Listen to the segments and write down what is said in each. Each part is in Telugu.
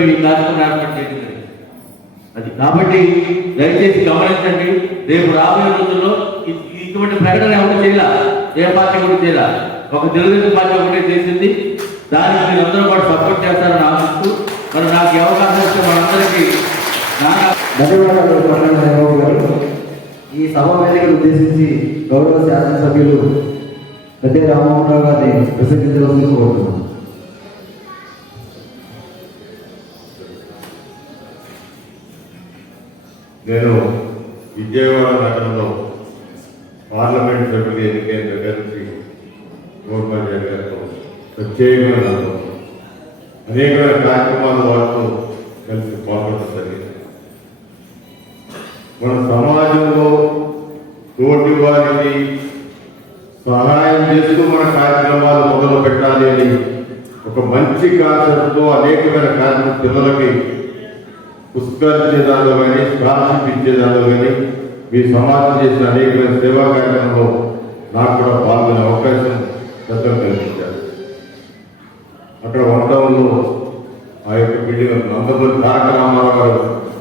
మీరు ఈ కార్యక్రమం ఏర్పాటు చేసింది అది కాబట్టి దయచేసి గమనించండి రేపు రాబోయే రోజుల్లో ఇటువంటి ప్రకటన ఎవరు చేయాల? ఏ పార్టీ కూడా చేయాల? ఒక తెలుగుదేశం పార్టీ ఒకటే చేసింది దానికి మీరు అందరూ కూడా సపోర్ట్ చేస్తారని ఆశిస్తూ మరి నాకు అవకాశం ఇస్తే మనందరికీ ఈ సభ వేదికను ఉద్దేశించి గౌరవ శాసనసభ్యులు పెద్ద రామ్మోహన్ రావు గారిని ప్రసంగించవలసింది కోరుతున్నాను. నేను విజయవాడ నగరంలో పార్లమెంట్ సభ్యులు ఎన్నికైన దగ్గర నుంచి గవర్నమెంట్ గారితో ప్రత్యేకమైన అనుభవం. అనేకమైన కార్యక్రమాలు వారితో కలిసి పాల్గొనడం జరిగింది మన సమాజంలో తోటి వారికి సహాయం చేస్తూ మన కార్యక్రమాలు మొదలు పెట్టాలి అని ఒక మంచి కాన్సెప్ట్తో అనేకమైన కార్యక్రమం పిల్లలకి పుస్తకాలు ఇచ్చేదానిలో కానీ స్కాలర్షిప్ ఇచ్చేదానిలో కానీ మీ సమాజం చేసిన అనేకమైన సేవా కార్యక్రమంలో నాకు కూడా పాల్గొనే అవకాశం పెద్దలు కల్పించారు అక్కడ వన్ టౌన్లో ఆ యొక్క బిల్డింగ్ నందమూరి తారక రామారావు గారు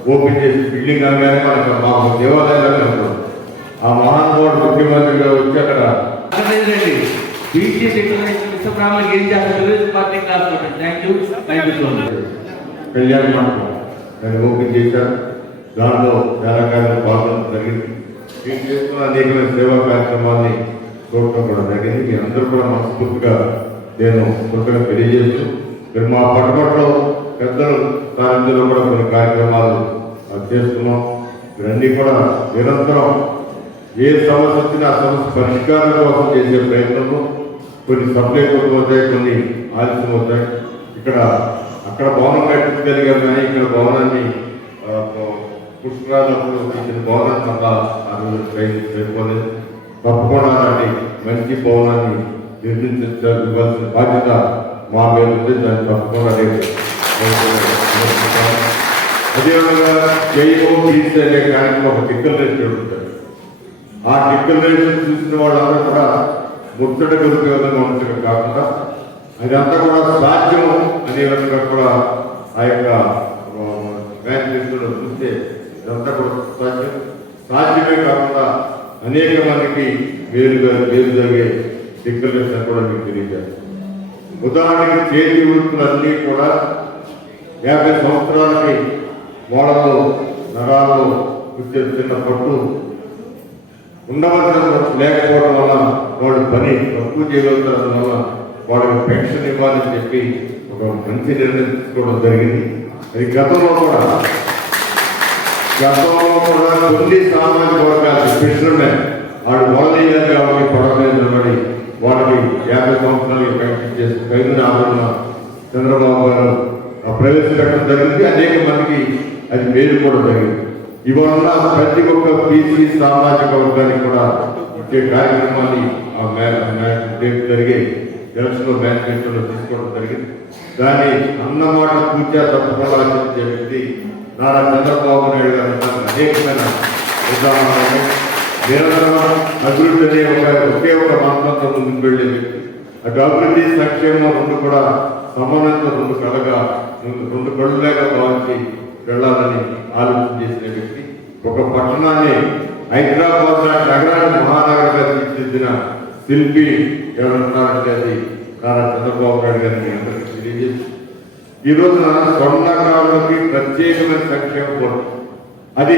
ఓపెన్ చేసి బిల్డింగ్ అనగానే మనకు మాకు దేవాలయాలు అనుకోండి ఆ మహానుభావుడు ముఖ్యమంత్రిగా వచ్చి అక్కడ బీసీ డిక్లరేషన్ విశ్వబ్రాహ్మణ్కి ఏం చేస్తారు? Telugu Desam party class thank you thank you so much. కళ్యాణ మండపం. దాన్ని ఓపెన్ చేశాను దాంట్లో చాలా కాలం పాల్గొనడం జరిగింది. నేను చేస్తున్న అనేకమైన సేవా కార్యక్రమాన్ని చూడటం కూడా జరిగింది. మీ అందరూ కూడా మనస్ఫూర్తిగా నేను కృతజ్ఞత తెలియజేస్తూ మీరు మా పట్టుబట్లో పెద్దలు సారథ్యంలో కూడా కొన్ని కార్యక్రమాలు చేస్తున్నాం. ఇవన్నీ కూడా నిరంతరం ఏ సమస్య వచ్చినా ఆ సమస్య పరిష్కారం కోసం చేసే ప్రయత్నంలో కొన్ని సప్లై అవుతాయి కొన్ని ఆలస్యం అవుతాయి. ఇక్కడ అక్కడ భవనం కట్టించగలిగారు కానీ ఇక్కడ భవనాన్ని ఆ, ఇచ్చిన భవనాన్ని మళ్ళా ఆ రోజు ట్రైన్ తప్పకుండా అలాంటి మంచి భవనాన్ని నిర్మించాల్సిన బాధ్యత మా మీద ఉంది దాన్ని తప్పకుండా రేపు అదేవిధంగా జైవో తీర్చి అనే కార్యక్రమం ఒక డిక్లరేషన్ ఉంటుంది. ఆ డిక్లరేషన్ చూసిన వాళ్ళందరూ కూడా ముచ్చట కలిపే కాకుండా అదంతా కూడా సాధ్యం అనే విధంగా కూడా ఆ యొక్క మేనిఫెస్టోలో చూస్తే ఇదంతా కూడా సాధ్యం. సాధ్యమే కాకుండా అనేక మందికి వేరుగా వేరు జరిగే డిక్లరేషన్ కూడా మీకు తెలియజేస్తాను. ఉదాహరణకి చేతి వృత్తులన్నీ కూడా యాభై సంవత్సరాలకి మోడల్లో నరాల్లో వచ్చే పట్టు ఉండవలసిన లేకపోవడం వల్ల వాడు పని తక్కువ చేయగలుగుతారు వల్ల వాళ్ళకి పెన్షన్ ఇవ్వాలని చెప్పి ఒక మంచి నిర్ణయం తీసుకోవడం జరిగింది. అది గతంలో కూడా గతంలో కూడా కొన్ని సామాజిక వర్గాలు పెన్షన్ ఉన్నాయి వాడు మొదలయ్యారు కాబట్టి పడలేదు నిలబడి వాళ్ళకి యాభై సంవత్సరాలు పెన్షన్ చేసి పైన ఆలోచన చంద్రబాబు గారు ప్రవేశపెట్టడం జరిగింది. అనేక మందికి అది మేలు కూడా జరిగింది. ఇవాళ ప్రతి ఒక్క బీసీ సామాజిక వర్గానికి కూడా ఇచ్చే కార్యక్రమాన్ని జరిగే ఎలక్షన్లో మేనిఫెస్టోలో తీసుకోవడం జరిగింది. దాన్ని అన్నమాట పూజ తప్పకుండా చెప్పే వ్యక్తి నారా చంద్రబాబు నాయుడు గారు అనేకమైన ఉదాహరణలు నిరంతరం అభివృద్ధి అనే ఒక ఒకే ఒక మాత్రంతో ముందుకు వెళ్ళే వ్యక్తి. అటు అభివృద్ధి సంక్షేమం రెండు కూడా సమానంతో రెండు కలగా రెండు కళ్ళులేగా భావించి వెళ్ళాలని ఆలోచన చేసిన వ్యక్తి. ఒక పట్టణాన్ని హైదరాబాద్ నగరాన్ని మహానగరంగా తీర్చిదిద్దిన తిరిగి ఎవరున్నారంటే అది నారా చంద్రబాబు నాయుడు గారిని అందరికీ తెలియజేసి ఈ రోజున స్వర్ణకారులకి ప్రత్యేకమైన సంక్షేమ బోర్డు. అది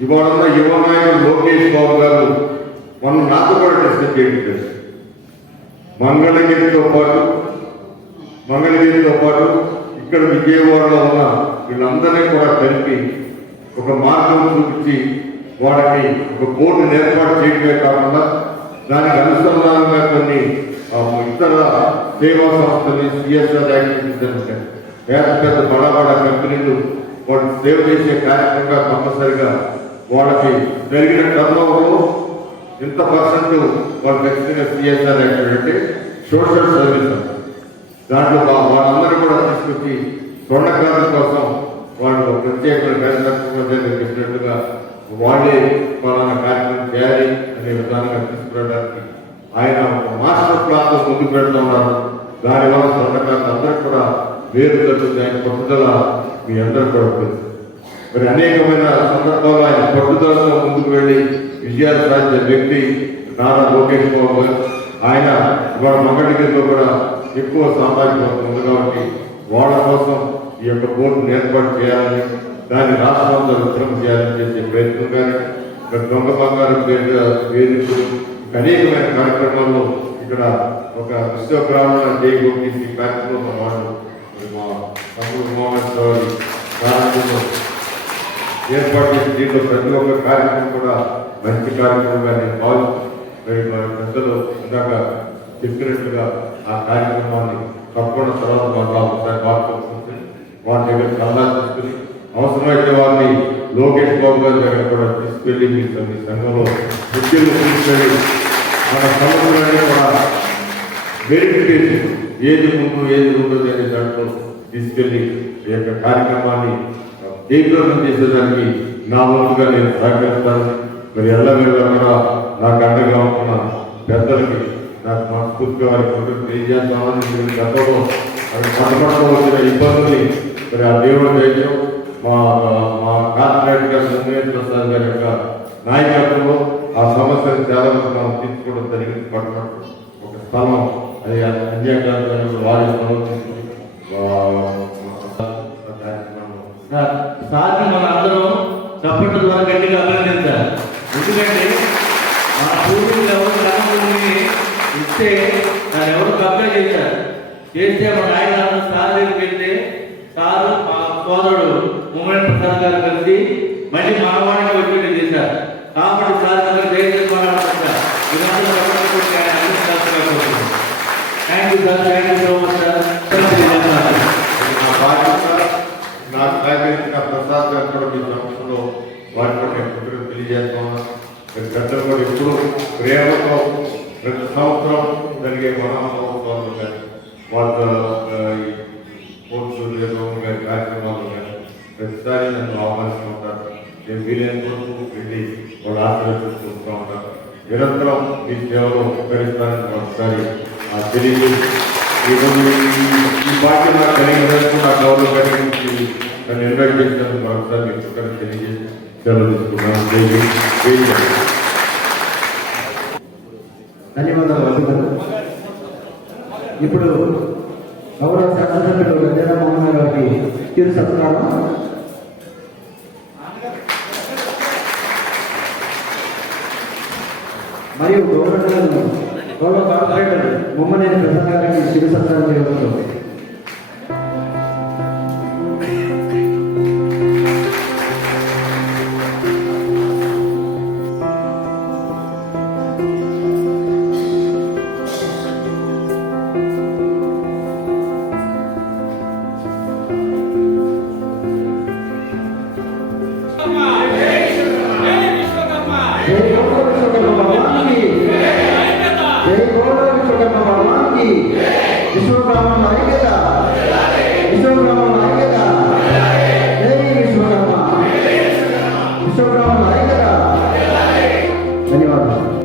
ఇవాళ ఉన్న యువ నాయకుడు లోకేష్ బాబు గారు మనం నాకు కూడా డిస్కస్ చేయడం మంగళగిరితో పాటు మంగళగిరితో పాటు ఇక్కడ విజయవాడలో ఉన్న వీళ్ళందరినీ కూడా కలిపి ఒక మార్గం చూపించి వాళ్ళకి ఒక బోర్డుని ఏర్పాటు చేయడమే కాకుండా దానికి అనుసంధానంగా కొన్ని ఇతర సేవా సంస్థలు సిఎస్ఆర్ యాక్టివిటీస్ ఉంటాయి పేద పెద్ద బడ బడ కంపెనీలు వాళ్ళు సేవ చేసే కార్యక్రమంగా కంపల్సరిగా వాళ్ళకి జరిగిన టర్నోవర్లో ఇంత పర్సెంట్ వాళ్ళు ఖచ్చితంగా సిఎస్ఆర్ యాక్టివిటీ అంటే సోషల్ సర్వీస్ దాంట్లో వాళ్ళందరూ కూడా తీసుకొచ్చి స్వర్ణకారుల కోసం వాళ్ళు ప్రత్యేక ప్రత్యేకమైన కార్యక్రమం చెప్పినట్టుగా వాళ్ళే పలానా కార్యక్రమం చేయాలి అనే విధానంగా తీసుకురావడానికి ఆయన ఒక మాస్టర్ ప్లాన్తో ముందుకు పెడుతూ ఉన్నారు. దానివల్ల స్వర్ణకారులు అందరూ కూడా వేరు జరుగుతుంది ఆయన పట్టుదల మీ అందరూ కూడా తెలుసు మరి అనేకమైన సందర్భాల్లో ఆయన పట్టుదలతో ముందుకు వెళ్ళి విజయాలు సాధించిన వ్యక్తి నారా లోకేష్ బాబు గారు. ఆయన ఇవాళ మంగళగిరిలో కూడా ఎక్కువ సామాజిక ఉంది కాబట్టి వాళ్ళ కోసం ఈ యొక్క బోర్డును ఏర్పాటు చేయాలని దాన్ని రాష్ట్రంలో విస్తరణ చేయాలని చేసే ప్రయత్నం కానీ ఇక్కడ దొంగ బంగారం పేరు వేదికలు అనేకమైన కార్యక్రమాల్లో ఇక్కడ ఒక విశ్వబ్రాహ్మణ జయగోపిసి కార్యక్రమం వాళ్ళు మా తమ్ముడు మోహన్ ప్రారంభంలో ఏర్పాటు చేసి దీంట్లో ప్రతి ఒక్క కార్యక్రమం కూడా మంచి కార్యక్రమంగా నేను భావిస్తున్నాను మరి మన పెద్దలు ఇందాక చెప్పినట్టుగా ఆ కార్యక్రమాన్ని తప్పకుండా తర్వాత మాకు ఒకసారి మార్చుకుంటుంది వారి దగ్గర సలహా తీసుకుని అవసరమైతే వారిని లోకేష్ బాబు గారి దగ్గర కూడా తీసుకెళ్ళి మీ మీ సంఘంలో ముఖ్యంగా తీసుకెళ్ళి మన సమస్యలన్నీ కూడా వెరిఫికేషన్ ఏది ముందు ఏది ఉండదు అనే దాంట్లో తీసుకెళ్ళి ఈ యొక్క కార్యక్రమాన్ని తీవ్రం చేసేదానికి నా వంతుగా నేను సహకరిస్తాను. మరి ఎల్లవేళ కూడా నాకు అండగా ఉన్న పెద్దలకి నాకు మనస్ఫూర్తిగా వారి కృతజ్ఞతలు తెలియజేస్తామని నేను గతంలో అది పట్టపడలో వచ్చిన ఇబ్బందుల్ని మరి ఆ దేవుడు దయచేయం. మా మా కార్పొరేట్ గారు సుమేష్ ప్రసాద్ గారి యొక్క నాయకత్వంలో ఆ సమస్యను చాలా వరకు మనం తీర్చుకోవడం జరిగింది పట్టపట్టు ఒక స్థలం అది అంత్యకాలంలో వారి స్థలం తీసుకుని వా- ఆ సార్ మన అందరం చప్పట్ల ద్వారా గట్టిగా అభినందించాలి ఎందుకంటే మన పూర్వీకులు ఎవరు కనభూమిని ఇస్తే దాన్ని ఎవరు కబ్జా చేశారు చేస్తే మన ఆయన సార్ దగ్గరికి వెళ్తే సారు మా సోదరుడు ముమ్మడి ప్రసాద్ గారు కలిసి మళ్ళీ మనవాడికి వచ్చి చేశారు. కాబట్టి సార్ దగ్గర దయచేసి మాట్లాడుతున్నారు thank you sir thank you so much sir నాకు సహకరించిన ప్రసాద్ గారు కూడా మీ సంస్థలో నేను తెలియజేస్తున్నాను. కూడా ఎప్పుడు ప్రేమతో ప్రతి సంవత్సరం జరిగే మహామహోత్సవాలు కానీ వాళ్ళ ఆ, కానీ ప్రతిసారి నన్ను ఆహ్వానిస్తుంటారు నేను వీలైన వరకు వెళ్ళి వాళ్ళు ఆశీర్వదిస్తూ ఉంటారు. నిరంతరం మీ సేవలో ఉపకరిస్తారని ఒకసారి ఆ తెలియజేసి ఈరోజు ఈ- పార్టీ నాకు కలిగినందుకు నా గౌరవం కలిగించి నన్ను ఇన్వైట్ చేసినందుకు మరొకసారి మీకు ఒకసారి తెలియజేసి సెలవు తీసుకున్నాను ధన్యవాదాలు రఘు ఇప్పుడు గౌరవ శాసనసభ్యులు గద్దెల మోహన్ గారికి చిరు సత్కారం. మరియు గౌరవ గౌరవ కార్పొరేటర్ ముమ్మనేని ప్రసాద్ గారికి చిరు సత్కారం చేయబడుతుంది జై గోడ విశ్వకర్మ భగవాన్కి విశ్వబ్రహ్మ ఐక్యత